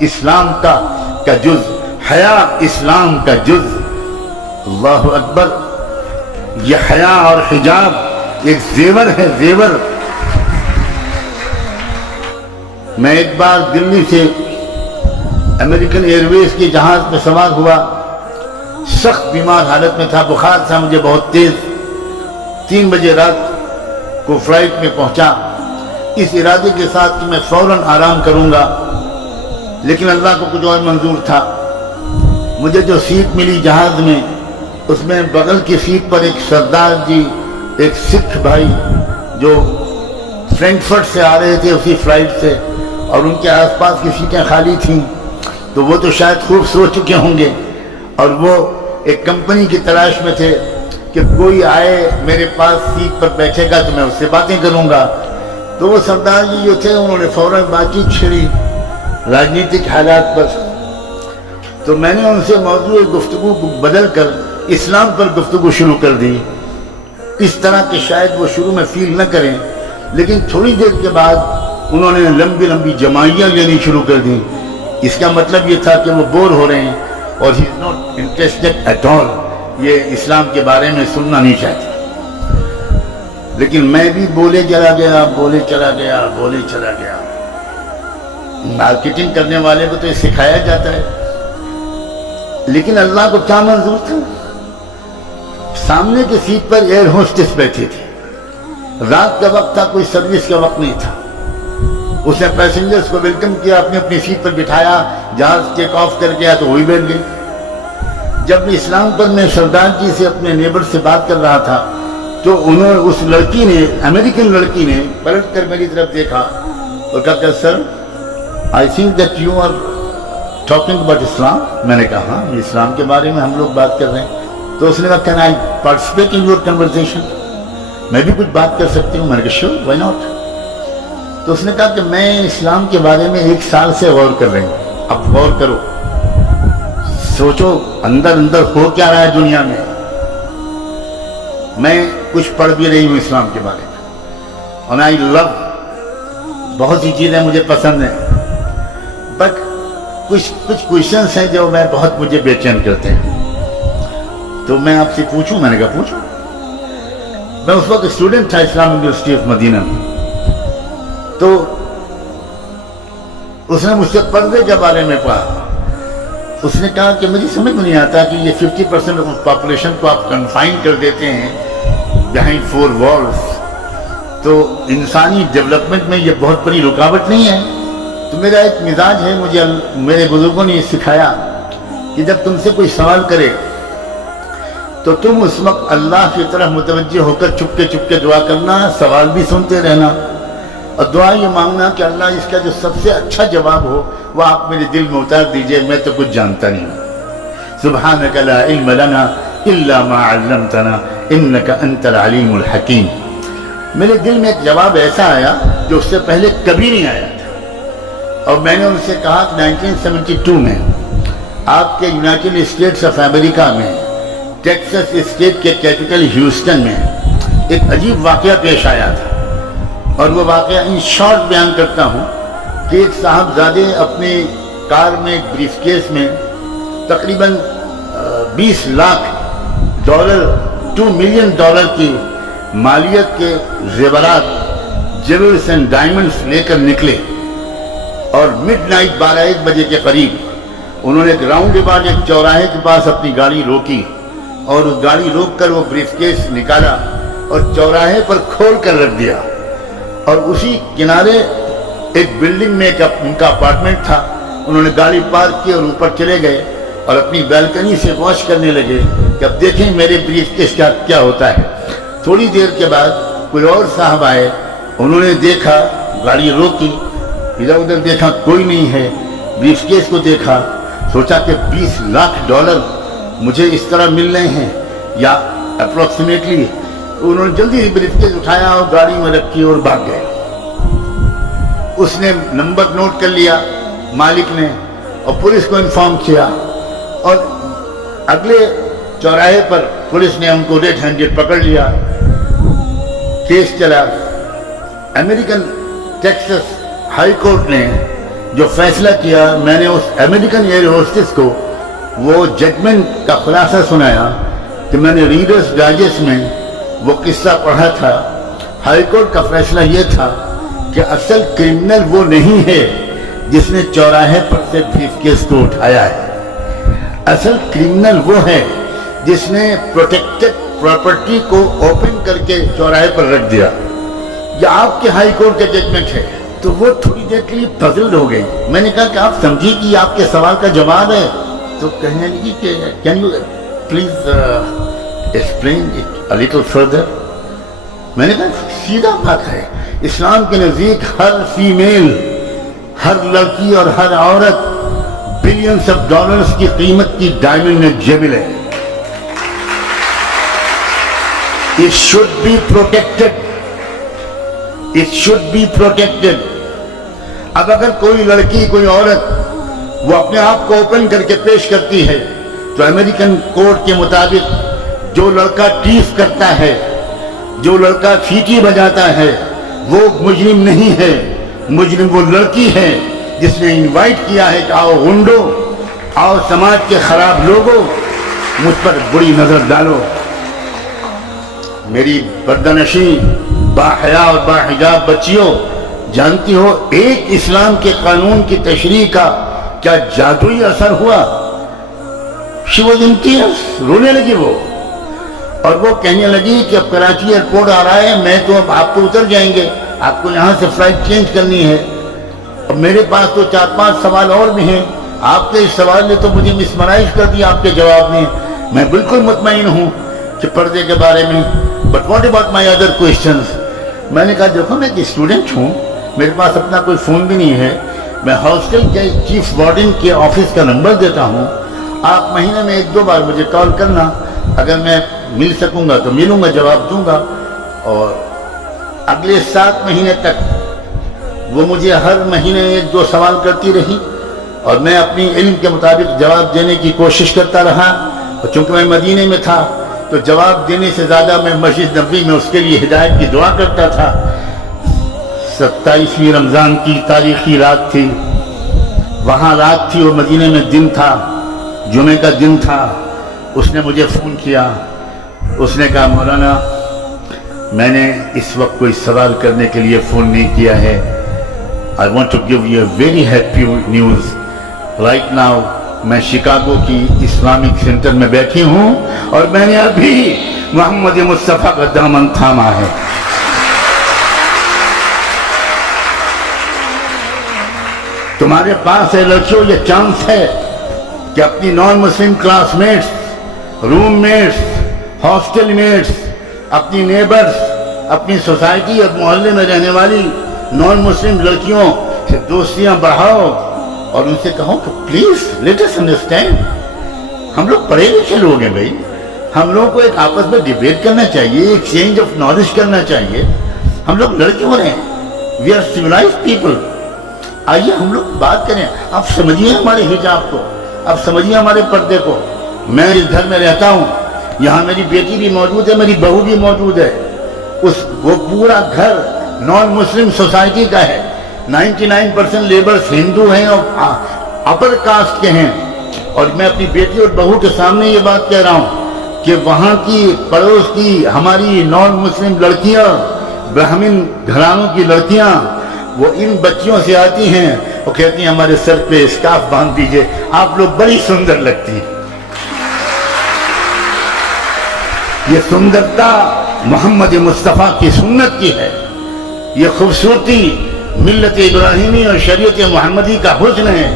اسلام کا جز، حیا اسلام کا جز۔ اللہ اکبر! یہ حیا اور حجاب ایک زیور ہے، زیور۔ میں ایک بار دلی سے امریکن ایئر ویز کے جہاز پہ سوار ہوا، سخت بیمار حالت میں تھا، بخار تھا مجھے بہت تیز۔ 3 بجے رات کو فلائٹ میں پہنچا اس ارادے کے ساتھ کہ میں فوراً آرام کروں گا، لیکن اللہ کو کچھ اور منظور تھا۔ مجھے جو سیٹ ملی جہاز میں، اس میں بغل کی سیٹ پر ایک سردار جی، ایک سکھ بھائی جو فرینکفرٹ سے آ رہے تھے اسی فلائٹ سے، اور ان کے آس پاس کی سیٹیں خالی تھیں، تو وہ تو شاید خوب سو چکے ہوں گے، اور وہ ایک کمپنی کی تلاش میں تھے کہ کوئی آئے میرے پاس سیٹ پر بیٹھے گا تو میں اس سے باتیں کروں گا۔ تو وہ سردار جی جو تھے انہوں نے فوراً بات چیت چھیڑی راجنیتک حالات پر، تو میں نے ان سے موضوع گفتگو کو بدل کر اسلام پر گفتگو شروع کر دی، اس طرح کہ شاید وہ شروع میں فیل نہ کریں، لیکن تھوڑی دیر کے بعد انہوں نے لمبی لمبی جمائیاں لینی شروع کر دیں۔ اس کا مطلب یہ تھا کہ وہ بور ہو رہے ہیں اور he is not interested at all, یہ اسلام کے بارے میں سننا نہیں چاہتے۔ لیکن میں بھی بولے چلا گیا، بولے چلا گیا، بولے چلا گیا۔ مارکیٹنگ کرنے والے کو تو یہ سکھایا جاتا ہے، لیکن اللہ کو کیا منظور تھا؟ سامنے کی سیٹ پر ایئر ہوسٹس بیٹھی تھی، رات کا وقت تھا، کوئی سروس کا وقت نہیں تھا۔ اس نے پیسنجرز کو ویلکم کیا، اپنی اپنی سیٹ پر بٹھایا، جہاز ٹیک آف کر گیا تو وہی بیٹھ گئی۔ جب اسلام پر میں سردار جی سے اپنے نیبر سے بات کر رہا تھا تو اس لڑکی نے، امریکن لڑکی نے پلٹ کر میری طرف دیکھا اور کہا کہ سر I think that you are talking about Islam۔ میں نے کہا ہاں، اسلام کے بارے میں ہم لوگ بات کر رہے ہیں۔ تو اس نے کہا Can I participate in your conversation؟ میں بھی کچھ بات کر سکتی ہوں؟ میں نے کہا Sure, why not؟ تو اس نے کہا کہ میں اسلام کے بارے میں 1 سال سے غور کر رہی ہوں، اب غور کرو، سوچو اندر اندر ہو کیا رہا ہے دنیا میں۔ میں کچھ پڑھ بھی رہی ہوں اسلام کے بارے میں، اور I love، بہت سی چیزیں مجھے پسند ہیں، بٹ کچھ کویشچنس ہیں جو مجھے بے چین کرتے ہیں۔ تو میں آپ سے پوچھوں؟ میں نے کہا پوچھو۔ میں اس وقت اسٹوڈنٹ تھا اسلام یونیورسٹی آف مدینہ میں، تو اس نے مجھ سے پردے کے بارے میں پڑھا۔ اس نے کہا کہ مجھے سمجھ میں نہیں آتا کہ یہ 50% آف پاپولیشن کو آپ کنفائن کر دیتے ہیں بیہائنڈ 4 walls، تو انسانی ڈیولپمنٹ میں یہ بہت بڑی رکاوٹ نہیں ہے؟ تو میرا ایک مزاج ہے، مجھے میرے بزرگوں نے یہ سکھایا کہ جب تم سے کوئی سوال کرے تو تم اس وقت اللہ کی طرف متوجہ ہو کر چپ کے دعا کرنا، سوال بھی سنتے رہنا، اور دعا یہ مانگنا کہ اللہ اس کا جو سب سے اچھا جواب ہو وہ آپ میرے دل میں اتار دیجئے، میں تو کچھ جانتا نہیں ہوں۔ سبحانک لا علم لنا الا ما علمتنا انک انت العلیم الحکیم۔ میرے دل میں ایک جواب ایسا آیا جو اس سے پہلے کبھی نہیں آیا تھا، اور میں نے ان سے کہا کہ 1972 میں آپ کے یونائٹڈ اسٹیٹس آف امریکہ میں ٹیکسس اسٹیٹ کے کیپٹل ہیوسٹن میں ایک عجیب واقعہ پیش آیا تھا، اور وہ واقعہ ان شارٹ بیان کرتا ہوں کہ ایک صاحبزادے اپنے کار میں ایک بریف کیس میں تقریباً $20 لاکھ 2 ملین ڈالر کی مالیت کے زیورات، جیولز اینڈ ڈائمنڈز لے کر نکلے، اور مڈ نائٹ 12-1 بجے کے قریب انہوں نے ایک راؤنڈ اباؤٹ ایک چوراہے کے پاس اپنی گاڑی روکی، اور اس گاڑی روک کر وہ بریف کیس نکالا اور چوراہے پر کھول کر رکھ دیا، اور اسی کنارے ایک بلڈنگ میں ان کا اپارٹمنٹ تھا۔ انہوں نے گاڑی پارک کی اور اوپر چلے گئے اور اپنی بیلکنی سے واچ کرنے لگے کہ اب دیکھیں میرے بریف کیس کا کیا ہوتا ہے۔ تھوڑی دیر کے بعد کوئی اور صاحب آئے، انہوں نے دیکھا، گاڑی روکی، ادھر ادھر دیکھا، کوئی نہیں ہے، بریف کیس کو دیکھا، سوچا کہ $20 لاکھ مجھے اس طرح مل رہے ہیں یا اپروکسیمیٹلی۔ انہوں نے جلدی سے بریف کیس اٹھایا اور گاڑی میں رکھی اور بھاگ گئے۔ اس نے نمبر نوٹ کر لیا مالک نے، اور پولیس کو انفارم کیا، اور اگلے چوراہے پر پولیس نے ہم کو ریڈ ہینڈڈ پکڑ لیا۔ کیس چلا، امریکن ٹیکسس ہائی کورٹ نے جو فیصلہ کیا، میں نے اس امریکن ایئر ہوسٹس کو وہ ججمنٹ کا خلاصہ سنایا کہ میں نے ریڈرز ڈائجسٹ میں وہ قصہ پڑھا تھا۔ ہائی کورٹ کا فیصلہ یہ تھا کہ اصل کرمنل وہ نہیں ہے جس نے چوراہے پر سے بریف کیس کو اٹھایا ہے، اصل کرمنل وہ ہے جس نے پروٹیکٹڈ پراپرٹی کو اوپن کر کے چوراہے پر رکھ دیا۔ یہ آپ کے ہائی کورٹ کا ججمنٹ ہے۔ تو وہ تھوڑی دیر کے لیے پزلڈ ہو گئی۔ میں نے کہا کہ آپ سمجھیے کہ آپ کے سوال کا جواب ہے، تو کہنے لگی کہ can you please explain it a little further. میں نے کہا سیدھا بات ہے، اسلام کے نزدیک ہر فیمیل، ہر لڑکی اور ہر عورت بلینز آف ڈالرز کی قیمت کی ڈائمنڈ جیبل ہے۔ It should be protected. It should be protected. اب اگر کوئی لڑکی، کوئی عورت وہ اپنے آپ کو اوپن کر کے پیش کرتی ہے تو امریکن کورٹ کے مطابق جو لڑکا ٹیف کرتا ہے، جو لڑکا سیٹی بجاتا ہے، وہ مجرم نہیں ہے، مجرم وہ لڑکی ہے جس نے انوائٹ کیا ہے کہ آؤ غنڈو، آؤ سماج کے خراب لوگوں، مجھ پر بری نظر ڈالو۔ میری پردہ-نشیں باحیا اور باحجاب بچیوں، جانتی ہو ایک اسلام کے قانون کی تشریح کا کیا جادوئی اثر ہوا؟ She was in tears، رونے لگی وہ، اور وہ کہنے لگی کہ اب کراچی ایئرپورٹ آ رہا ہے، میں تو اب آپ کو اتر جائیں گے، آپ کو یہاں سے فلائٹ چینج کرنی ہے۔ اب میرے پاس تو 4-5 سوال اور بھی ہیں، آپ کے اس سوال نے تو مجھے مسمرائز کر دیا آپ کے جواب نے۔ میں بالکل مطمئن ہوں کہ پردے کے بارے میں، but what about my other questions? میں نے کہا دیکھو میں ایک اسٹوڈنٹ ہوں، میرے پاس اپنا کوئی فون بھی نہیں ہے، میں ہاسٹل کے چیف وارڈن کے آفس کا نمبر دیتا ہوں، آپ مہینے میں 1-2 بار مجھے کال کرنا، اگر میں مل سکوں گا تو ملوں گا، جواب دوں گا۔ اور اگلے 7 مہینے تک وہ مجھے ہر مہینے 1-2 سوال کرتی رہی، اور میں اپنی علم کے مطابق جواب دینے کی کوشش کرتا رہا، اور چونکہ میں مدینے میں تھا تو جواب دینے سے زیادہ میں مسجد نبوی میں اس کے لیے ہدایت کی دعا کرتا تھا۔ 27ویں رمضان کی تاریخی رات تھی، وہاں رات تھی اور مدینے میں دن تھا، جمعے کا دن تھا۔ اس نے مجھے فون کیا، اس نے کہا مولانا میں نے اس وقت کوئی سوال کرنے کے لیے فون نہیں کیا ہے، I want to give you a very happy news right now۔ میں شکاگو کی اسلامک سینٹر میں بیٹھی ہوں اور میں نے ابھی محمد مصطفیٰ کا دامن تھاما ہے۔ تمہارے پاس ہے لڑکیوں یہ چانس ہے کہ اپنی نان مسلم کلاس میٹس، روم میٹس، ہاسٹل میٹس، اپنی نیبرز، اپنی سوسائٹی اور محلے میں رہنے والی نان مسلم لڑکیوں سے دوستیاں بڑھاؤ، اور ان سے کہو کہ پلیز لیٹ اس انڈرسٹینڈ، ہم لوگ پڑھے لکھے لوگ ہیں بھائی، ہم لوگوں کو ایک آپس میں ڈیبیٹ کرنا چاہیے، ایکسچینج آف نالج کرنا چاہیے۔ ہم لوگ لڑکے ہو رہے ہیں، وی آر سیولائزڈ پیپل، آئیے ہم لوگ بات کریں۔ آپ سمجھیے ہمارے حجاب کو، آپ سمجھیے ہمارے پردے کو۔ میں جس گھر میں رہتا ہوں یہاں میری بیٹی بھی موجود ہے، میری بہو بھی موجود ہے، وہ پورا گھر نان مسلم سوسائٹی کا ہے، 99% لیبرز ہندو ہیں اور اپر کاسٹ کے ہیں، اور میں اپنی بیٹی اور بہو کے سامنے یہ بات کہہ رہا ہوں کہ وہاں کی پڑوس کی ہماری نان مسلم لڑکیاں، برہمن گھرانوں کی لڑکیاں، وہ ان بچیوں سے آتی ہیں اور کہتی ہیں ہمارے سر پہ اسکارف باندھ دیجئے، آپ لوگ بڑی سندر لگتی ہیں۔ یہ سندرتا محمد مصطفیٰ کی سنت کی ہے، یہ خوبصورتی ملت ابراہیمی اور شریعت محمدی کا حسن ہے،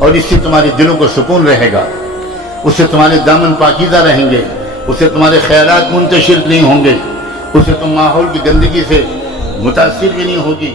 اور اس سے تمہارے دلوں کو سکون رہے گا، اس سے تمہارے دامن پاکیزہ رہیں گے، اس سے تمہارے خیالات منتشر نہیں ہوں گے، اس سے تم ماحول کی گندگی سے متاثر بھی نہیں ہوگی۔